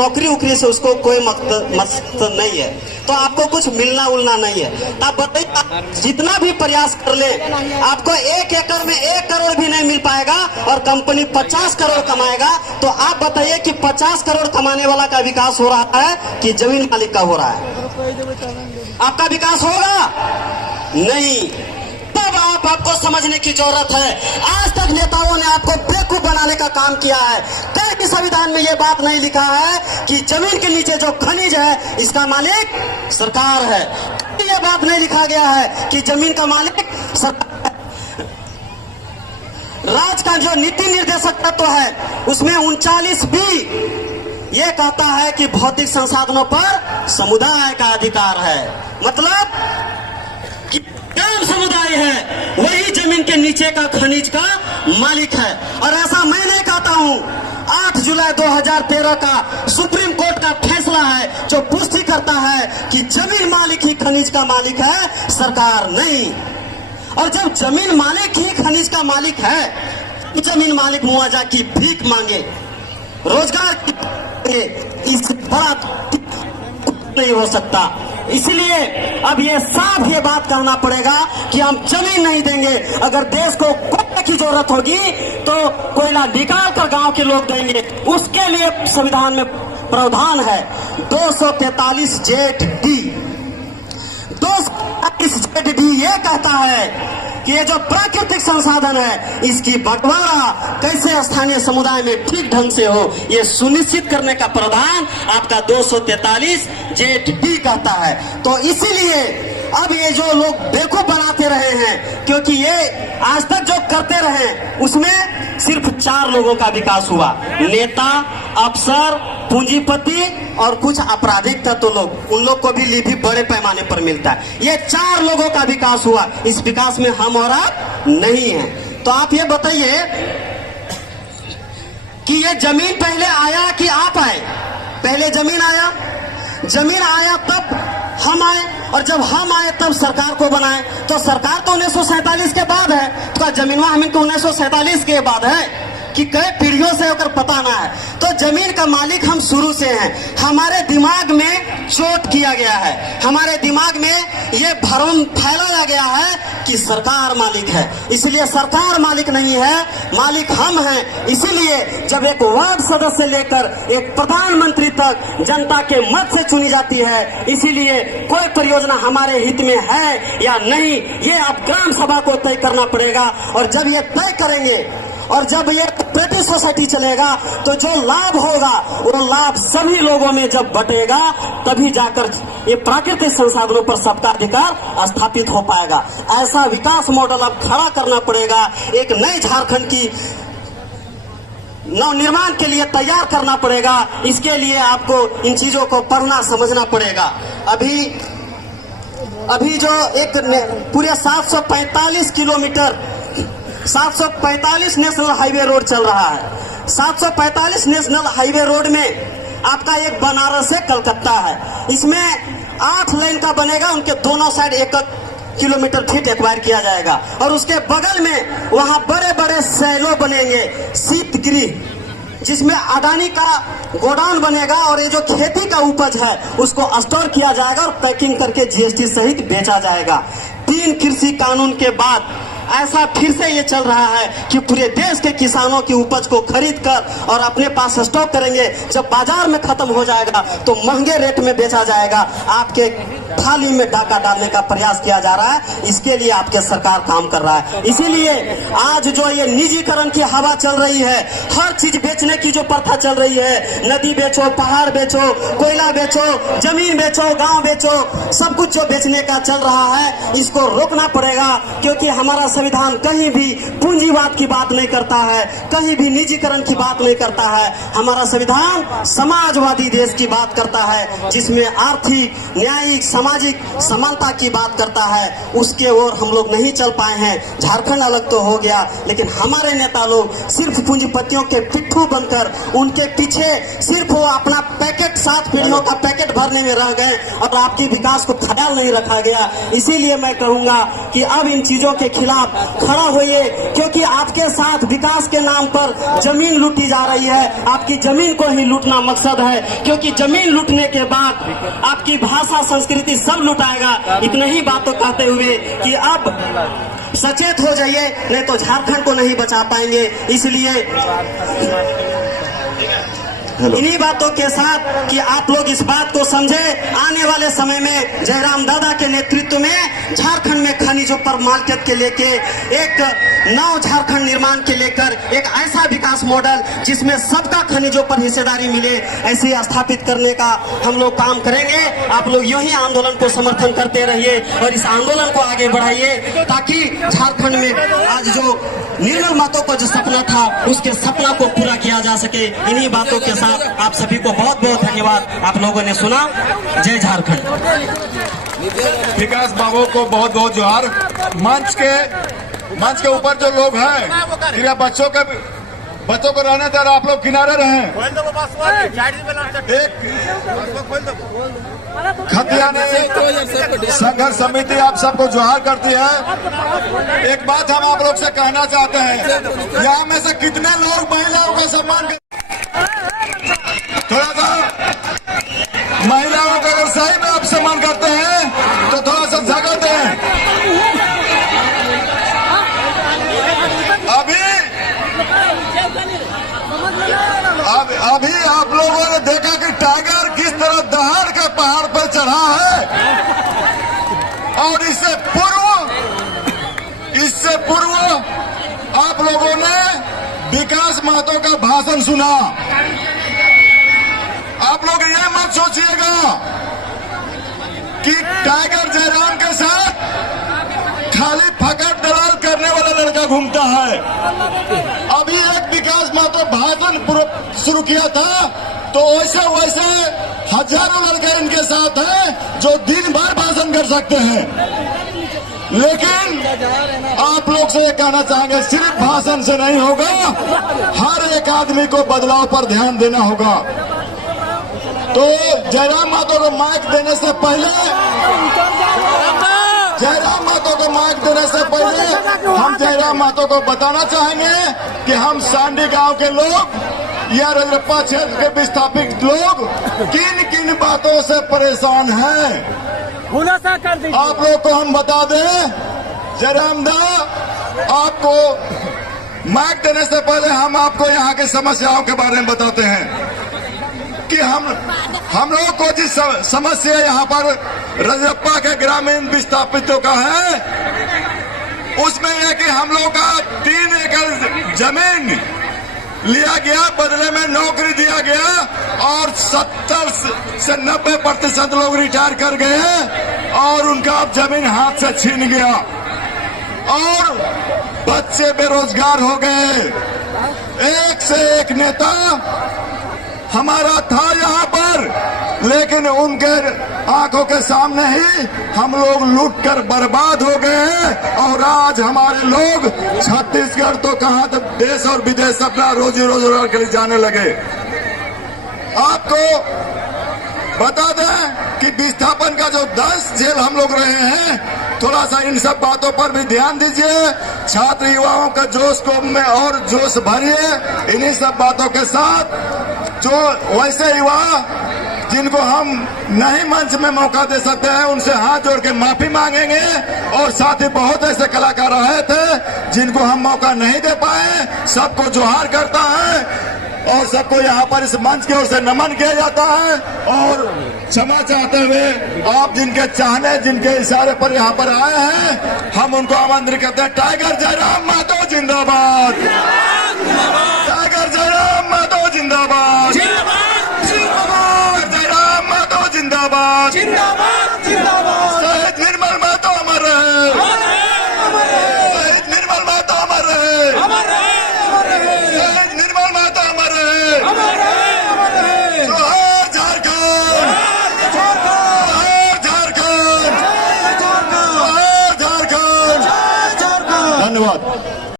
नौकरी उकरी से उसको कोई मकसद नहीं है, तो आपको कुछ मिलना उलना नहीं है। आप बताइए, जितना भी प्रयास कर ले आपको 1 एकड़ में 1 करोड़ भी नहीं मिल पाएगा और कंपनी 50 करोड़ कमाएगा। तो आप बताइए कि 50 करोड़ कमाने वाला का विकास हो रहा है कि जमीन मालिक का हो रहा है? आपका विकास होगा नहीं। तब आपको समझने की जरूरत है। आज तक नेताओं ने आपको बेवकूफ बनाने का काम किया है। कहीं संविधान में यह बात नहीं लिखा है कि जमीन के नीचे जो खनिज है इसका मालिक सरकार है। यह बात नहीं लिखा गया है कि जमीन का मालिक सरकार है। राज्य का जो नीति निर्देशक तत्व है उसमें 39B ये कहता है कि भौतिक संसाधनों पर समुदाय का अधिकार है। मतलब कि ग्राम समुदाय है वही जमीन के नीचे का खनिज का मालिक है। और ऐसा मैं नहीं कहता हूं। 8 जुलाई 2013 का सुप्रीम कोर्ट का फैसला है जो पुष्टि करता है कि जमीन मालिक ही खनिज का मालिक है, सरकार नहीं। और जब जमीन मालिक ही खनिज का मालिक है, जमीन मालिक मुआवजा की भीख मांगे, रोजगार की इस बात नहीं हो सकता। इसलिए अब ये साफ ये बात कहना पड़ेगा कि हम जमीन नहीं देंगे। अगर देश को कोयले की जरूरत होगी तो कोयला निकाल कर गांव के लोग देंगे। उसके लिए संविधान में प्रावधान है 243(j)(d). 243(j)(d) ये कहता है कि ये जो प्राकृतिक संसाधन है इसकी बंटवारा कैसे स्थानीय समुदाय में ठीक ढंग से हो, ये सुनिश्चित करने का प्रावधान आपका 243(j)(d) कहता है। तो इसीलिए अब ये जो लोग बेवकूफ बनाते रहे हैं, क्योंकि ये आज तक जो करते रहे उसमें सिर्फ 4 लोगों का विकास हुआ, नेता, अफसर, पूंजीपति और कुछ आपराधिक तत्व लोग, उन लोग को भी लिपि बड़े पैमाने पर मिलता है। ये 4 लोगों का विकास हुआ। इस विकास में हम और आप नहीं हैं। तो आप ये बताइए कि ये जमीन पहले आया कि आप आए? पहले जमीन आया, जमीन आया तब हम आए, और जब हम आए तब सरकार को बनाए। तो सरकार तो 1947 के बाद है, तो जमीन हमें 1947 के बाद है कि कई पीढ़ियों से होकर पता ना है। तो जमीन का मालिक हम शुरू से हैं। हमारे दिमाग में चोट किया गया है, हमारे दिमाग में ये भ्रम फैलाया गया है कि सरकार मालिक है। इसलिए सरकार मालिक नहीं है, मालिक हम हैं। इसीलिए जब एक वार्ड सदस्य लेकर एक प्रधानमंत्री तक जनता के मत से चुनी जाती है, इसीलिए कोई परियोजना हमारे हित में है या नहीं ये अब ग्राम सभा को तय करना पड़ेगा। और जब ये तय करेंगे और जब ये कोऑपरेटिव सोसाइटी चलेगा तो जो लाभ होगा वो लाभ सभी लोगों में जब बटेगा तभी जाकर ये प्राकृतिक संसाधनों पर सबका अधिकार स्थापित हो पाएगा। ऐसा विकास मॉडल अब खड़ा करना पड़ेगा। एक नई झारखंड की नव निर्माण के लिए तैयार करना पड़ेगा। इसके लिए आपको इन चीजों को पढ़ना समझना पड़ेगा। अभी जो एक पूरे 745 किलोमीटर 745 नेशनल हाईवे रोड चल रहा है। 745 नेशनल हाईवे रोड में आपका एक बनारस से कलकत्ता है। इसमें 8 लेन का बनेगा, उनके दोनों साइड 1 किलोमीटर फीट एक्वायर किया जाएगा। और उसके बगल में वहां बड़े बड़े सैलो बनेंगे, शीतगृह, जिसमें अडानी का गोडाउन बनेगा और ये जो खेती का उपज है उसको स्टोर किया जाएगा और पैकिंग करके जीएसटी सहित बेचा जाएगा। 3 कृषि कानून के बाद ऐसा फिर से ये चल रहा है कि पूरे देश के किसानों की उपज को खरीद कर और अपने पास स्टॉक करेंगे। जब बाजार में खत्म हो जाएगा तो महंगे रेट में बेचा जाएगा। आपके थाली में डाका डालने का प्रयास किया जा रहा है। इसके लिए आपके सरकार काम कर रहा है। इसीलिए आज जो ये निजीकरण की हवा चल रही है, हर चीज बेचने की जो प्रथा चल रही है, नदी बेचो, पहाड़ बेचो, कोयला बेचो, जमीन बेचो, गांव बेचो, सब कुछ जो बेचने का चल रहा है इसको रोकना पड़ेगा। क्योंकि हमारा संविधान कहीं भी पूंजीवाद की बात नहीं करता है, कहीं भी निजीकरण की बात नहीं करता है। हमारा संविधान समाजवादी देश की बात करता है, जिसमें आर्थिक, न्यायिक, सामाजिक समानता की बात करता है। उसके ओर हम लोग नहीं चल पाए हैं। झारखंड अलग तो हो गया, लेकिन हमारे नेता लोग सिर्फ पूंजीपतियों के पिट्ठू बनकर उनके पीछे सिर्फ वो अपना पैकेट, 7 पीढ़ियों का पैकेट भरने में रह गए और आपके विकास को ख्याल नहीं रखा गया। इसीलिए मैं कहूंगा कि अब इन चीजों के खिलाफ आप खड़ा होइए, क्योंकि आपके साथ विकास के नाम पर जमीन लूटी जा रही है। आपकी जमीन को ही लूटना मकसद है, क्योंकि जमीन लूटने के बाद आपकी भाषा संस्कृति सब लुटाएगा। इतने ही बातों कहते हुए कि अब सचेत हो जाइए, नहीं तो झारखंड को नहीं बचा पाएंगे। इसलिए इन्हीं बातों के साथ कि आप लोग इस बात को समझे, आने वाले समय में जयराम दादा के नेतृत्व में झारखंड में खनिजों पर मार्केट के लेके एक नव झारखंड निर्माण के लेकर एक ऐसा विकास मॉडल जिसमें सबका खनिजों पर हिस्सेदारी मिले, ऐसे स्थापित करने का हम लोग काम करेंगे। आप लोग यूं ही आंदोलन को समर्थन करते रहिए और इस आंदोलन को आगे बढ़ाइए, ताकि झारखंड में आज जो निर्मल महतो का जो सपना था उसके सपना को पूरा किया जा सके। इन्हीं बातों के साथ आप सभी को बहुत बहुत धन्यवाद। आप लोगों ने सुना। जय झारखंड। विकास बाबू को बहुत बहुत जोहार। मंच के ऊपर जो लोग हैं, कृपया बच्चों को रहने दे, आप लोग किनारे रहें। एक खतियानी संघर्ष समिति आप सबको जोहार करती है। एक बात हम आप लोग से कहना चाहते हैं, यहाँ में से कितने लोग महिलाओं का सम्मान करते? थोड़ा सा महिलाओं का अगर सही में आप सम्मान करते हैं तो थोड़ा सा जगह दें। अभी आप लोगों ने देखा कि टाइगर किस तरह दहाड़ के पहाड़ पर चढ़ा है, और इससे पूर्व आप लोगों ने विकास महतो का भाषण सुना। आप लोग ये मत सोचिएगा कि टाइगर जयराम के साथ खाली फकट दलाल करने वाला लड़का घूमता है। अभी एक विकास महतो भाषण शुरू किया था, तो वैसे हजारों लड़के इनके साथ हैं जो दिन भर भाषण कर सकते हैं। लेकिन आप लोग से ये कहना चाहेंगे, सिर्फ भाषण से नहीं होगा, हर एक आदमी को बदलाव पर ध्यान देना होगा। तो जयराम महतो को माइक देने से पहले हम जयराम महतो को बताना चाहेंगे कि हम सांडी गांव के लोग या रजरप्पा क्षेत्र के विस्थापित लोग किन किन बातों से परेशान हैं, आप लोग को हम बता दें। जयराम दा, आपको माइक देने से पहले हम आपको यहाँ की समस्याओं के बारे में बताते हैं कि हम लोग को जिस समस्या यहाँ पर रजरप्पा के ग्रामीण विस्थापितों का है, उसमें यह कि हम लोग का 3 एकड़ जमीन लिया गया, बदले में नौकरी दिया गया, और 70 से 90% लोग रिटायर कर गए और उनका अब जमीन हाथ से छीन गया और बच्चे बेरोजगार हो गए। एक से एक नेता हमारा था यहाँ पर, लेकिन उनके आंखों के सामने ही हम लोग लूट कर बर्बाद हो गए हैं, और आज हमारे लोग छत्तीसगढ़ तो कहाँ तो देश और विदेश अपना रोजी रोजगार के लिए जाने लगे। आपको बता दें कि विस्थापन का जो 10 जेल हम लोग रहे हैं, थोड़ा सा इन सब बातों पर भी ध्यान दीजिए। छात्र युवाओं का जोश को में और जोश भरिए इन्हीं सब बातों के साथ। जो वैसे युवा जिनको हम नहीं मंच में मौका दे सकते हैं, उनसे हाथ जोड़ के माफी मांगेंगे, और साथ ही बहुत ऐसे कलाकार आए थे जिनको हम मौका नहीं दे पाए। सबको जोहार करता है और सबको यहाँ पर इस मंच की ओर से नमन किया जाता है, और क्षमा चाहते हुए आप जिनके चाहने, जिनके इशारे पर यहाँ पर आए हैं, हम उनको आमंत्रित करते हैं। टाइगर जयराम महतो जिंदाबाद।